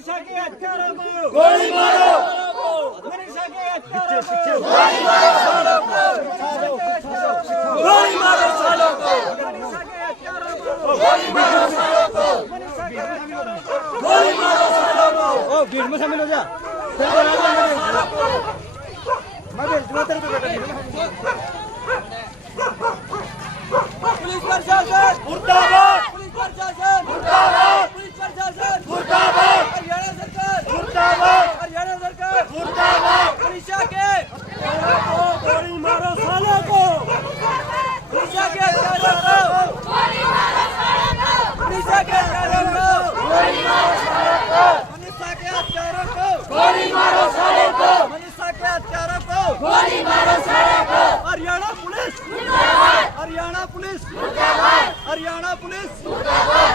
मनीषा के हत्यारों को गोली मारो, मनीषा के हत्यारों को गोली मारो, गोली मारो सालों को, मनीषा के हत्यारों को गोली मारो सालों को, मनीषा के हत्यारों को गोली मारो सालों को। ओ भीड़ में शामिल हो जा। पुलिस प्रशासन मुर्दाबाद, पुलिस प्रशासन मुर्दाबाद, पुलिस प्रशासन मुर्दाबाद, हरियाणा सरकार मुर्दाबाद, हरियाणा सरकार मुर्दाबाद। मनीषा के गोली मारो सालों को, मनीषा के हत्यारों को गोली मारो सालों को, मनीषा के हत्यारों को गोली मारो सालों को, मनीषा के हत्यारों को गोली मारो सालों को, मनीषा के हत्यारों को गोली मारो सालों को। हरियाणा पुलिस मुर्दाबाद, हरियाणा पुलिस मुर्दाबाद, हरियाणा पुलिस मुर्दाबाद।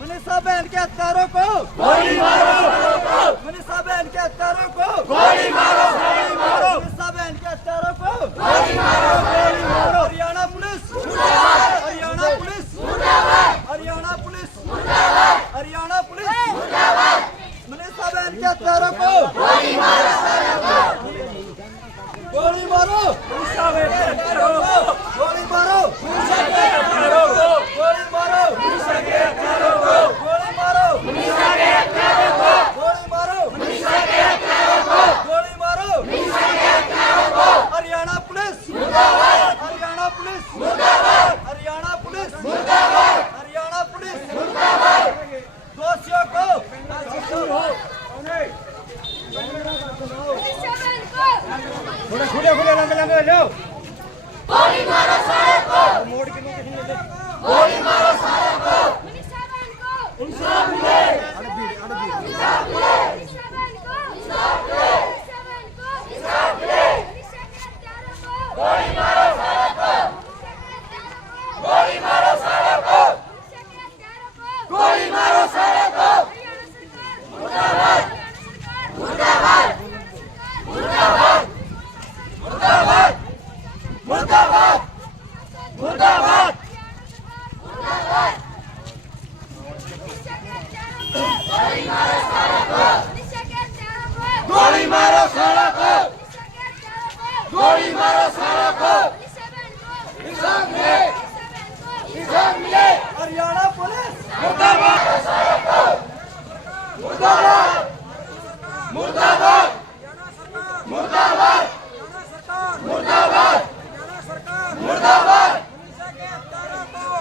मनीषा बहन के हत्यारों को गोली मारो सालों को, मनीषा बहन के हत्यारों को गोली मारो, गोली मारो, मनीषा बहन के हत्यारों को गोली मारो, गोली मारो। हरियाणा पुलिस मुर्दाबाद, हरियाणा पुलिस मुर्दाबाद, हरियाणा पुलिस मुर्दाबाद, हरियाणा पुलिस मुर्दाबाद। मनीषा बहन के हत्यारों को गोली मारो सालों को, गोली मारो, मनीषा बहन के हत्यारों को गोली मारो, मनीषा के हत्यारों को गोली मारो, मनीषा के हत्यारों को गोली मारो, मनीषा के हत्यारों को गोली मारो, मनीषा के हत्यारों को गोली मारो, मनीषा के हत्यारों को। हरियाणा पुलिस मुर्दाबाद, हरियाणा पुलिस मुर्दाबाद, हरियाणा पुलिस मुर्दाबाद, हरियाणा पुलिस मुर्दाबाद। दोषियों को थोड़ा खुले खुले लंबे लंबे लो, गोली मारो सालों को, मोड़ के गोली मारो सालों को। मनीषा बहन को इंसाफ मिले, इंसाफ मिले, मनीषा बहन को इंसाफ मिले, मनीषा बहन को इंसाफ मिले। मनीषा के हत्यारों को गोली मारो सालों को, गोली मारो सालों को, मनीषा के हत्यारों को गोली मारो सालों को। हरियाणा सरकार मुर्दाबाद, मुर्दाबाद, मुर्दाबाद, मुर्दाबाद, मुर्दाबाद, मुर्दाबाद, मुर्दाबाद। गोली मारो सालों को, गोली मारो सालों को, गोली मारो सालों को। इंसाफ मिले, इंसाफ मिले। हरियाणा पुलिस मुर्दाबाद, मुर्दाबाद, मुर्दाबाद, मुर्दाबाद, मुर्दाबाद, मुर्दाबाद।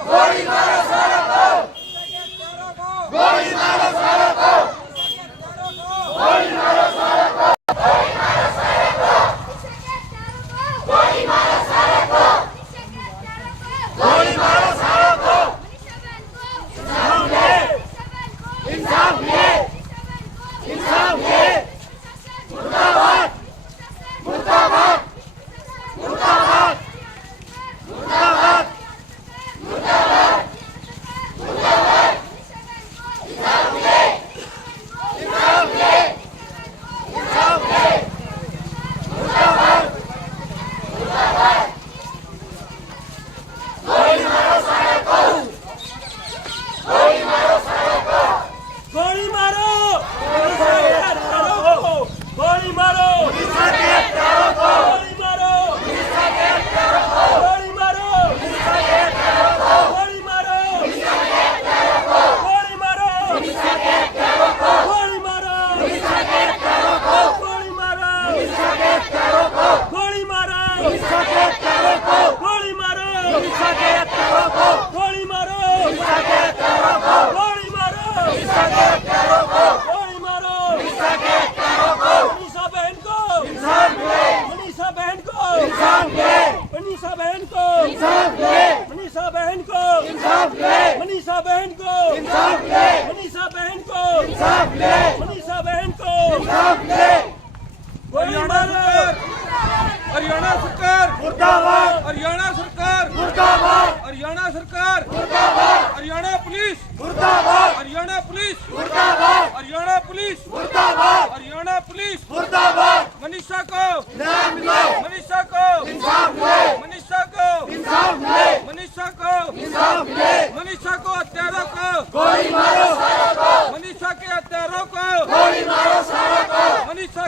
गोली मारो सालों को, गोली मारो सालों को, गोली मारो सालों को, गोली मारो सालों को, गोली मारो सालों को, गोली मारो सालों को। इंसाफ मिले,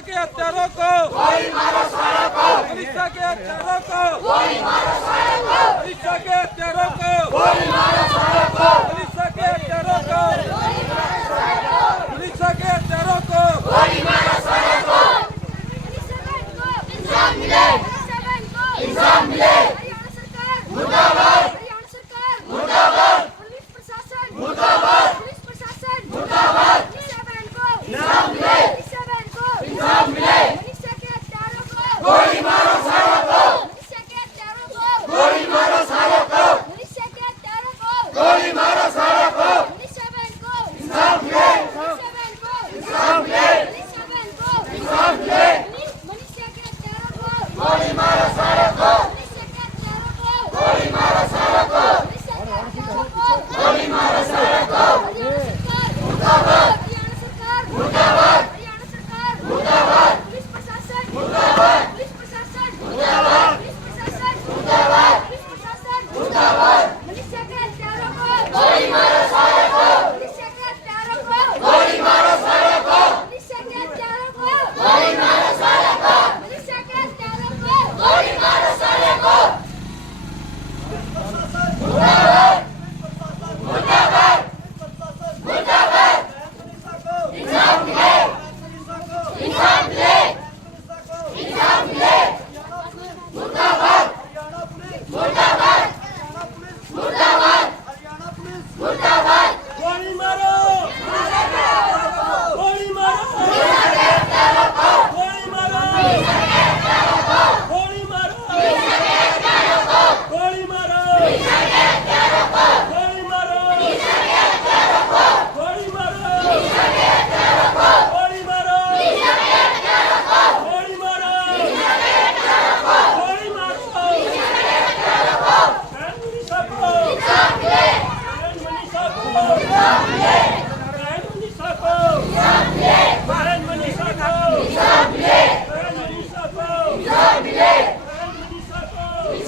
के हत्यारों को मनीषा के हत्यारों को मनीषा के हत्यारों को मनीषा के हत्यारों को मनीषा के हत्यारों को इंसाफ मिले इंसाफ मिले। हरियाणा सरकार मुर्दाबाद हरियाणा सरकार मुर्दाबाद पुलिस प्रशासन मुर्दाबाद पुलिस प्रशासन मुर्दाबाद मनीषा बहन को इंसाफ मिले मनीषा बहन को इंसाफ मिले मनीषा के हत्यारों को गोली मारो सालों को मनीषा के हत्यारों को गोली मारो सालों को मनीषा के हत्यारों को गोली मारो सालों को मनीषा बहन को इंसाफ मिले मनीषा बहन को इंसाफ मिले मनीषा बहन को इंसाफ मिले मनीषा के हत्यारों को गोली मारो सालों को मनीषा के हत्यारों को गोली मारो सालों को मनीषा के हत्यारों को गोली मारो सालों को हरियाणा सरकार मुर्दाबाद हरियाणा सरकार मुर्दाबाद पुलिस प्रशासन मुर्दाबाद पुलिस प्रशासन मुर्दाबाद पुलिस प्रशासन मुर्दाबाद पुलिस प्रशासन मुर्दाबाद मनीषा के हत्यारों को गोली मारो सालों को मनीषा के हत्यारों को गोली मारो सालों को मनीषा के हत्यारों को गोली मारो सालों को मनीषा के हत्यारों को गोली मारो सालों को मुर्दाबाद मुर्दाबाद मुर्दाबाद इंसाफ मिले इंसाफ मिले इंसाफ मिले मुर्दाबाद मुर्दाबाद मुर्दाबाद मुर्दाबाद गोली मारो गोली मारो गोली मारो गोली मारो गोली मारो गोली मारो गोली मारो गोली मारो गोली मारो गोली मारो मनीषा को मनीषा को मनीषा को मनीषा को मनीषा को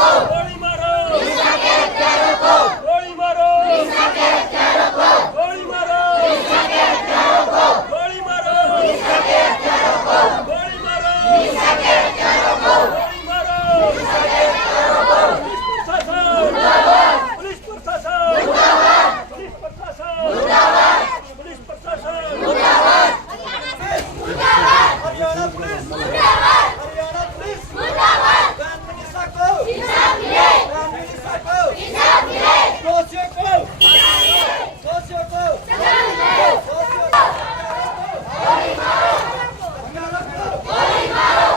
गोली मारो गोली मारो गोली मारो गोली मारो गोली मारो गोली मारो गोली मारो गोली मारो गोली मारो पुलिस प्रशासन पुलिस प्रशासन पुलिस प्रशासन हरियाणा पुलिस हरियाणा पुलिस बहन मनीषा को इंसाफ मिले बहन मनीषा को इंसाफ मिले दोषियों को दोषियों को गोली मारो गोली मारो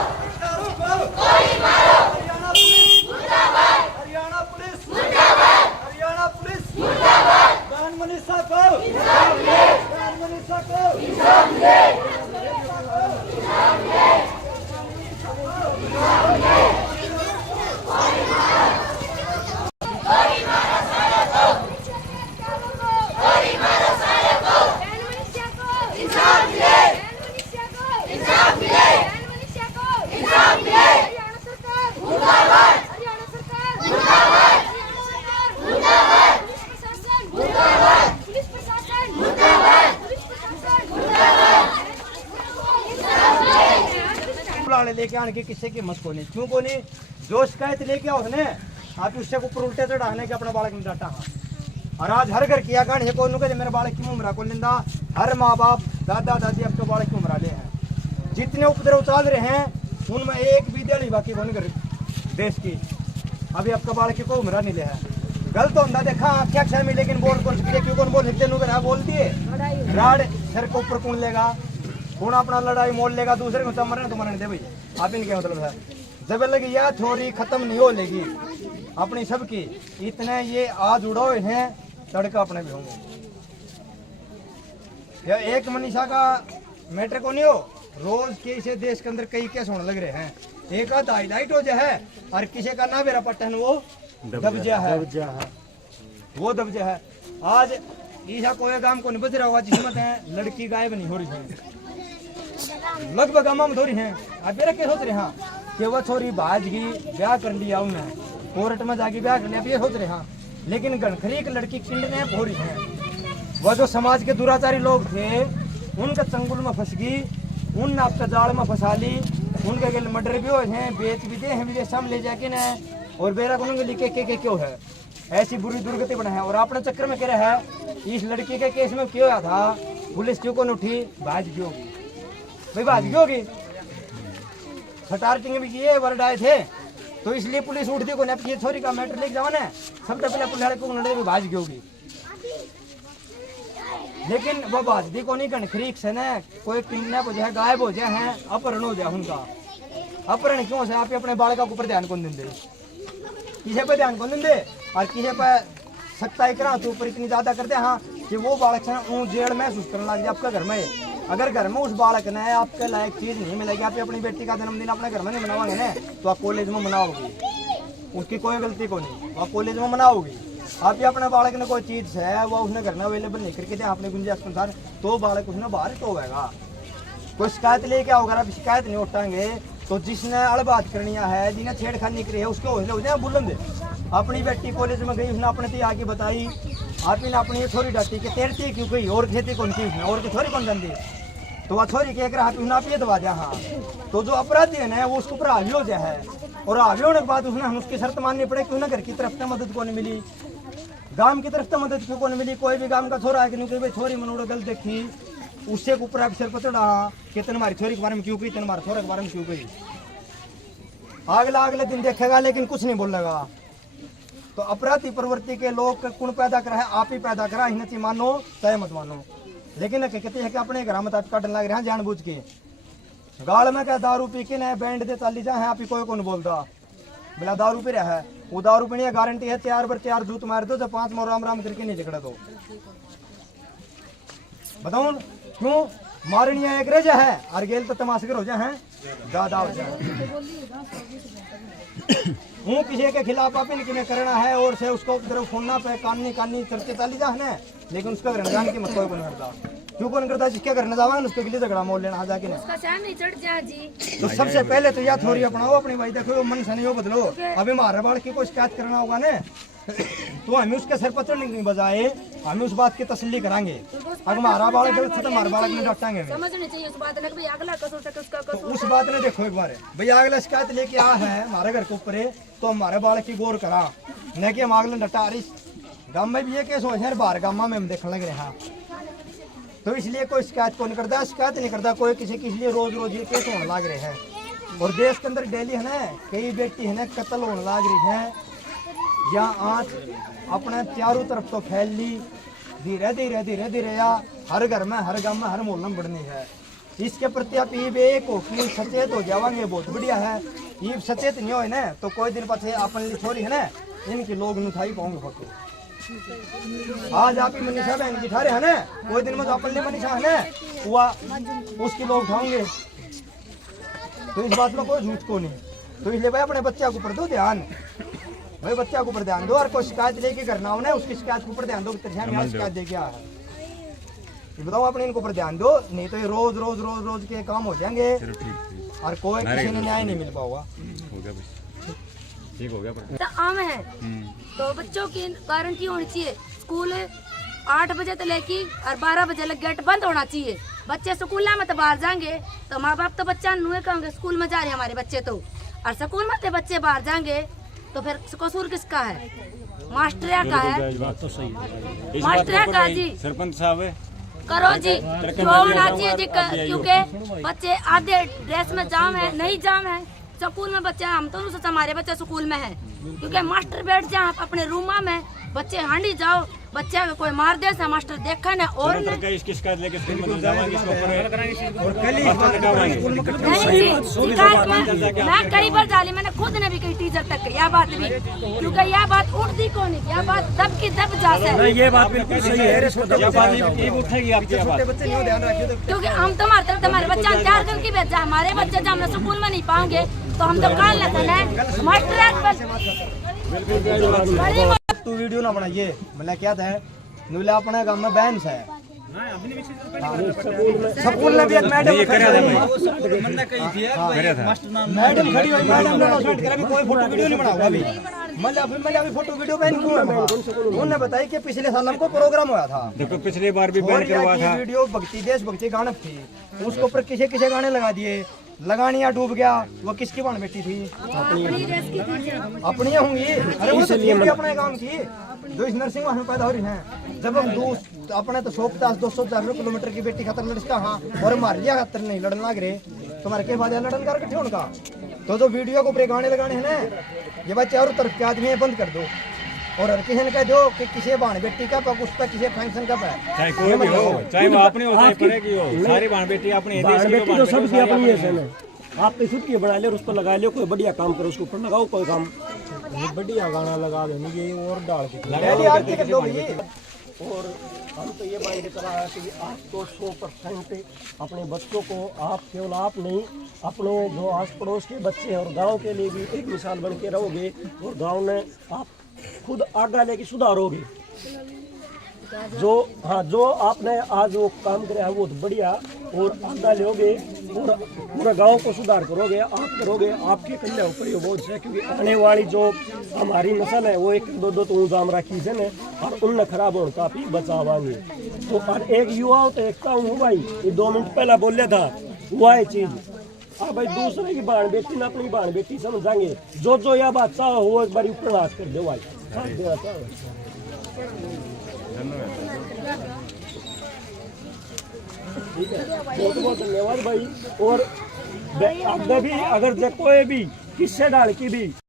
गोली मारो हरियाणा पुलिस मुर्दाबाद हरियाणा पुलिस मुर्दाबाद हरियाणा पुलिस मुर्दाबाद बहन मनीषा को इंसाफ मिले बहन मनीषा को इंसाफ मिले लेके आने के किससे की मत कोनी क्यों कोनी जो शिकायत लेके आओ उसने आप उससे ऊपर उल्टे चढ़ाने के अपना बालक में डाटा और आज हर घर किया गान है कौन के मेरे बालक की उम्र को लिंदा हर माँ बाप दादा दादी अब तो बालक की उम्र ले हैं जितने उपद्रव चल रहे हैं उनमें एक भी दिहाड़ी बाकी कौन कर देश की अभी आपका बालक की कोई उम्र नहीं ले है गलत होता देखा क्या अक्षर में लेकिन बोल कौन क्यों कौन बोल सकते बोल दिए राड सर को ऊपर कौन लेगा कौन अपना लड़ाई मोड़ लेगा दूसरे को मरने तो मरने दे भाई आप इनके मतलब है जब लगी यह थोड़ी खत्म नहीं हो लेगी अपनी सबकी इतने ये आज उड़ाए हैं तड़का अपने भी होंगे या एक मनीषा का मैटर को नहीं हो रोज के इसे देश के अंदर कई केस होने लग रहे हैं एक आध हाईलाइट हो जाए और किसी का ना मेरा पट्टन वो दबजा है वो दबजा है आज ईशा कोई काम को नहीं बच रहा हुआ जिसमें है लड़की गायब नहीं हो रही है लगभग अमाम थोड़ी हैं आप मेरा क्या सोच रहे हैं कि वह छोरी भाज गई ब्याह कर लिया उन्हें कोर्ट में जाके ब्याह कर लिया, अब ये सोच रहे हाँ। लेकिन गणखरी एक लड़की किंडने हो रही है, वह जो समाज के दुराचारी लोग थे उनके चंगुल में फंस गई, उन आपका जाल में फंसा ली, उनके गल मर्डर भी हुए हैं, बेच भी दे हैं विदेश में ले जाके न, और बेरा उन्होंने लिखे के क्यों है ऐसी बुरी दुर्गति बना है। और अपने चक्कर में कह रहा है इस लड़की के केस में क्यों हुआ था, पुलिस क्यों को उठी, भाज क्यों होगी भाई, भाज क्यों होगी, स्टार्टिंग भी किए वर्ड आए थे तो इसलिए पुलिस उठती को नहीं, ये छोरी का मैटर लेके जाओ ना, सबसे पहले पुलिस को लड़े भी भाज क्यों होगी। लेकिन वो भाजदी को नहीं, गणखरीक से न कोई किडनैप हो जाए, गायब हो जाए हैं, अपहरण हो जाए उनका, अपहरण क्यों से आप अपने बालका के ऊपर ध्यान कौन देंगे, किसी पे ध्यान कौन देंगे, और किसी पे सख्ताई करा तो ऊपर इतनी ज्यादा करते हाँ कि वो बालक है जेल महसूस करने लग जाए आपका घर में। अगर घर में उस बालक ने आपके लायक चीज नहीं मिलेगी, आप अपनी बेटी का जन्मदिन अपने घर में नहीं मनाओगे ना, तो आप कॉलेज में मनाओगे, उसकी कोई गलती को नहीं, आप कॉलेज में मनाओगे। आप ही अपने बालक ने कोई चीज है वो उसने घर में अवेलेबल नहीं करके दिया आपने गुंजाइश के अनुसार, तो बालक उसने बाहर तो होगा, कोई शिकायत लेके आओगे, आप शिकायत नहीं उठाएंगे तो जिसने अलबात करनी है, जिन्हें छेड़खानी करी है उसके हौसले हो जाए बुलंद। अपनी बेटी कॉलेज में गई, उसने अपने आगे बताई, आप ही ने अपनी छोरी डाटी कि तेरती क्यों गई और खेती कौन थी उसने, और की छोरी कौन जानती, तो वह छोरी कह कर आप ये दबा दिया हाँ, तो जो अपराधी है ना वो उसके ऊपर हावी हो जाए, और हावी होने के बाद उसने हम उसकी शर्त माननी पड़े कि उन्हें घर की तरफ से मदद को नहीं मिली, गांव की तरफ से मदद क्यों को नहीं मिली, कोई भी गांव का छोरा है कि नहीं भाई छोरी मनोड़ गल देखी उससे ऊपर आप सिर पर चढ़ा कि तुम्हारी छोरी के बारे में क्यों गई, तुम्हारे छोरे के बारे में क्यों गई, अगले दिन देखेगा लेकिन कुछ नहीं बोलेगा। तो अपराधी प्रवृत्ति के लोग कौन पैदा करा है, आप ही पैदा करा, इन्हें मानो चाहे मत मानो। लेकिन कहते हैं कि अपने घर में काटने लग रहे हैं जानबूझ के, गाल में क्या दारू पी के न बैंड दे चाली जाए, आप ही कोई कौन बोलता बिना दारू पी रहा है, वो दारू पीने की गारंटी है तैयार बर तैयार जूत मार दो, जब 5 मोर राम राम करके नहीं झगड़ा दो, बताओ क्यों मारनी है एक रजा है और गेल तो तमाशगर हो जाए हैं दादा हो जाए। हूँ किसी के खिलाफ आप इनकी करना है और से उसको तरफ फोनना पे काननी चलते चाली जा है, लेकिन उसका घर जान की मत कोई कौन करता, क्यों कौन करता, जिसके घर न जावा उसके लिए झगड़ा मोल लेना आ जाके उसका सहन नहीं चढ़ जा जी। तो सबसे पहले तो यह थोड़ी अपनाओ अपनी भाई, देखो मन से नहीं हो बदलो। अभी हमारे बाल की कोई शिकायत करना होगा ना तो हमें उसके सर पर चढ़ने की बजाय हमें उस बात की तसल्ली करांगे, अगर हमारा बालक गलत था तो हमारे बालक में डांटेंगे, समझनी चाहिए उस बात लग भाई अगला कसूर से उसका तो कसूर। उस बात ने देखो एक बार भाई अगला शिकायत लेके आ है हमारे घर के ऊपर तो हमारे बालक की गौर करा, न कि हम अगले डटा रही गाँव में भी ये केस हो जाए, बाहर गाँव में हम देखने लग रहे हैं, तो इसलिए कोई शिकायत को नहीं करता, शिकायत नहीं करता कोई किसी के लिए रोज ये केस होने लग रहे हैं। और देश के अंदर डेली है ना कई बेटी है ना कत्ल होने लग रही है, यहाँ आज अपने चारों तरफ तो फैल ली, धीरे धीरे या हर घर में हर गांव में हर मोहल्ले में बढ़नी है। इसके प्रति आप एक होकर सचेत हो जाओगे बहुत बढ़िया है, ये सचेत नहीं हो ना तो कोई दिन पाछे अपने छोरी है ना इनकी लोग नहीं उठाई पाओगे फोटो, आज आप ही मनीषा बहन की ठारे है ना, कोई दिन में अपने मनीषा है ना हुआ उसकी लोग उठाओगे, तो इस बात में कोई झूठ को नहीं। तो इसलिए भाई अपने बच्चा के ऊपर दो ध्यान, भाई बच्चा के ऊपर ध्यान दो, और कोई शिकायत लेके करना हो ना उसकी शिकायत के ऊपर ध्यान दो, यहाँ शिकायत दे क्या है ये बताओ, अपने इनके ऊपर ध्यान दो, नहीं तो ये रोज के काम हो जाएंगे और कोई किसी ने न्याय नहीं मिल पाओगा। ठीक हो गया तो आम है तो बच्चों की गारंटी होनी चाहिए, स्कूल 8 बजे से लेके और 12 बजे लग गेट बंद होना चाहिए, बच्चे स्कूल में तो बाहर जाएंगे तो माँ बाप तो बच्चा नुए कहेंगे स्कूल में जा रहे हैं हमारे बच्चे, तो और स्कूल में तो बच्चे बाहर जाएंगे तो फिर कसूर किसका है, मास्टर का है, मास्टर का जी, सरपंच साहब करो जी जो होना चाहिए जी, क्योंकि बच्चे आधे ड्रेस में जाम है, नहीं जाम है स्कूल में बच्चे, हम तो नहीं सोचा हमारे बच्चे स्कूल में है, क्योंकि मास्टर बैठ जाए अपने रूम में, बच्चे हांडी जाओ बच्चे को कोई मार दे सा मास्टर देखा ना, और इसकी शिकायत लेके स्कूल में जावांगे, इसको शिकायत मैं कई बार डाली, मैंने खुद ने भी कही टीचर तक यह बात भी, क्योंकि यह बात उठती कौन है, यह बात दब की दब जा से, ये बात बिल्कुल सही है, उठेगी आपकी बात, क्योंकि हम तुम्हारे बच्चा तैयार करके भेजा, हमारे बच्चे जब हम स्कूल में नहीं पाएंगे तो हम तो काल लगना मास्टर तू वीडियो ना बनाइए, मतलब क्या था नुला अपने गांव में बहन है स्कूल में भी एक मैडम मैडम खड़ी हुई, मैडम ने अनाउंसमेंट करा कि कोई फोटो वीडियो नहीं बनाऊंगा अभी। मैं अभी फोटो वीडियो बैन क्यों है? उन्होंने बताया कि पिछले साल हमको प्रोग्राम हुआ था, देखो पिछली बार भी बैन करवा था। वीडियो भक्ति देश भक्ति गाना थी, उसके ऊपर किसे किसे गाने लगा दिए, लगानिया डूब गया, वो किसकी बहन बेटी थी? अपनी होंगी। अरे वो तो भी अपने काम की जो इस नरसिंह में पैदा हो रही है। जब हम अपने तो 150-200 किलोमीटर की बेटी खतर लड़का हाँ और मार लिया खतर नहीं लड़न लग रहे, तुम्हारे के बाद लड़न कर कट्ठे उनका तो वीडियो को ऊपर गाने लगाने हैं ना, ये बात चारों तरफ के आदमी बंद कर दो और हर किसी ने कह दो कि किसी बहन बेटी का पग उस पर किसी फंक्शन का है, चाहे कोई भी हो, चाहे वो अपनी हो चाहे परेगी हो, सारी बहन बेटी अपनी है, देश बेटी तो सबकी अपनी है। आप तो खुद की बना ले और उस पर लगा ले, कोई बढ़िया काम करो, उसके ऊपर लगाओ कोई काम, बढ़िया गाना लगा दो ये और डाल के। और हम तो ये मान के चला है कि आप तो 100% अपने बच्चों को, आप केवल आप नहीं, अपने जो आस पड़ोस के बच्चे हैं और गांव के लिए भी एक मिसाल बन के रहोगे और गांव में आप खुद आगे लेके सुधारोगे। जो आपने आज वो काम करे है वो तो बढ़िया, और आगे लोगे और पूरा गांव को सुधार करोगे, आप करोगे, आपके कल्याण ऊपर ये बहुत है। क्योंकि आने वाली जो हमारी नस्ल है वो 1-2 तो जाम राखी से ने और उनने खराब होने काफी बचावांगे। तो और एक युवा तो एकता हूँ भाई, ये 2 मिनट पहला बोल था हुआ है चीज। हाँ भाई, दूसरे की बहन बेटी ना अपनी बहन बेटी समझाएंगे, जो यह बात चाहो वो एक बार ऊपर हाथ कर दो भाई, साथ देना चाहो। ठीक है, बहुत बहुत धन्यवाद भाई। और अगर कोई भी किस्से डाल की भी